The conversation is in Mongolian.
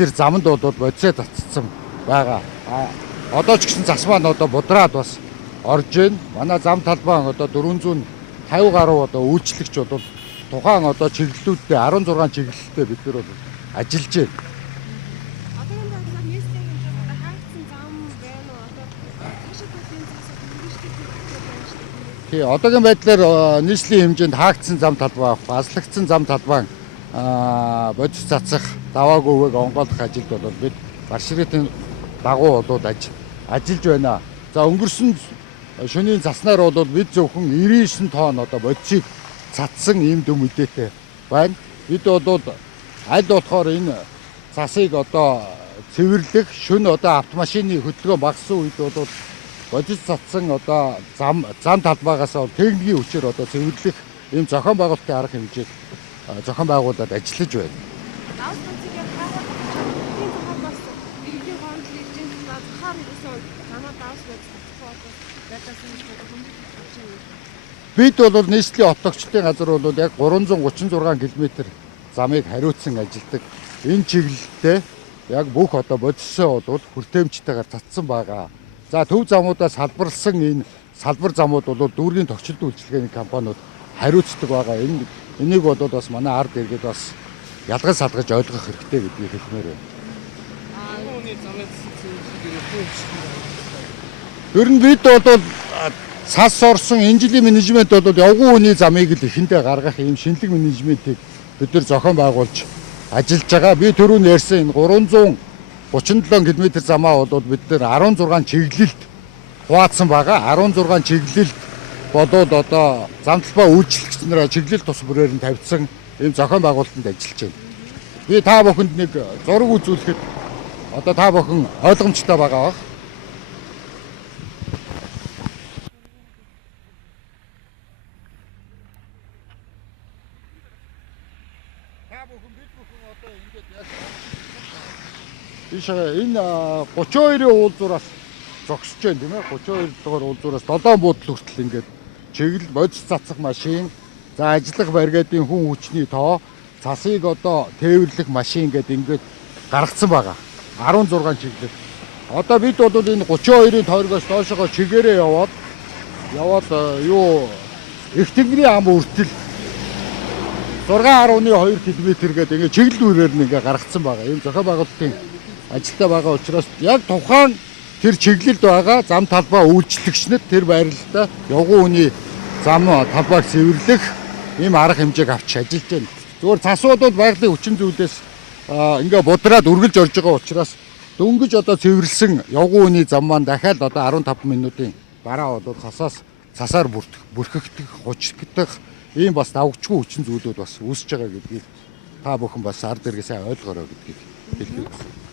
тэр замд бол бодисоо татцсан байгаа. Одоо ч гэсэн зас маань одоо будраад бас орж ийн. Манай зам талбай одоо 450 гаруй одоо үйлчлэгч бол тухайн одоо чиглэлүүдтэй 16 чиглэлтэй бид нар бол ажиллаж байна. Тий, одоогийн байдлаар нийслэлийн хэмжээнд хаагдсан зам талбай, аслагдсан зам талбай бодис цацах, даваагүйг онгойлох ажилд бол бид маршрутын дагуу болоод ажиллаж байна. За өнгөрсөн шөнийн заснаар бол бид зөвхөн 99 тонн одоо бодисыг цацсан ийм дэм мэдээтэй байна. Бид бол аль болохоор энэ засыг одоо цэвэрлэх, шөнө одоо автомашины хөдөлгөөн багассан үед бол бодис цацсан одоо зам талбайгаас техникийн хүчээр одоо цэвэрлэх ийм зохион байгуулалтын арга хэмжээг зохион байгуулад ажиллаж байна. Бид бол нийслэлийн отогчдын газар бол яг 336 км замыг хариуцсан ажилладаг. Энэ чиглэлдээ яг бүх одоо бодисоо бол хүртээмжтэйгээр татсан байгаа. За төв замуудаас салбарлсан энэ салбар замууд бол дүүргийн тогтчлолт үйлчилгээний компаниуд хариуцдаг байгаа. Энийг бол бас манай ард иргэд бас ялгаж салгаж ойлгох хэрэгтэй гэдгийг хэлмээр байна. Ер нь бид бол цас орсон энэ жилийн менежмент бол явган хүний замыг л эхэндээ гаргах ийм шинэлэг менежментийг бид нар зохион байгуулж ажиллаж байгаа. Би түрүүн ярьсан энэ 337 км замаа бол бид нар 16 чиглэлд хуваацсан байгаа. 16 чиглэлд болоод одоо зам талбай үйлчлэгч нараа чиглэл тус бүрээр нь тавьсан ийм зохион байгуулалтанд ажиллаж байна. Би та бүхэнд нэг зураг үзүүлэхэд одоо та бүхэн ойлгомжтой байгаа. Биш энэ 32-ийн уулзуураас зогсож байна тийм ээ. 32 дугаар уулзуураас 7 буудлын хүртэл ингээд чиглэл бодис цацах машин, за ажиллах баригадын хүн хүчний тоо, цасыг одоо тээвэрлэх машин гэдэг ингээд гаргацсан байгаа. 16 чиглэл. Одоо бид бол энэ 32-ийн тойргоос доошоо чигээрээ яваад юу их тэнгэрийн ам хүртэл 6.2 км гэдэг ингээд чиглэл үрээр нь ингээд гаргацсан байгаа. Ийм зохион байгуулалтын ажилтаа байгаа учраас яг тухайн тэр чиглэлд байгаа зам талбай үйлчлэгчнэд тэр байрлалтай явган хүний зам талбайг цэвэрлэх ийм арга хэмжээг авч ажиллаж байна. Зүгээр цасуудад байгалийн хүчин зүйлээс ингээ будраад үргэлж орж байгаа учраас дөнгөж одоо цэвэрлсэн явган хүний зам маань дахиад одоо 15 минутын дараа бол цасаар бүрхэгдэх, хучигдах ийм бас давгчгүй хүчин зүйлүүд бас үүсэж байгаа гэдгийг та бүхэн бас ард иргэ сайн ойлгоорой гэдгийг хэлье.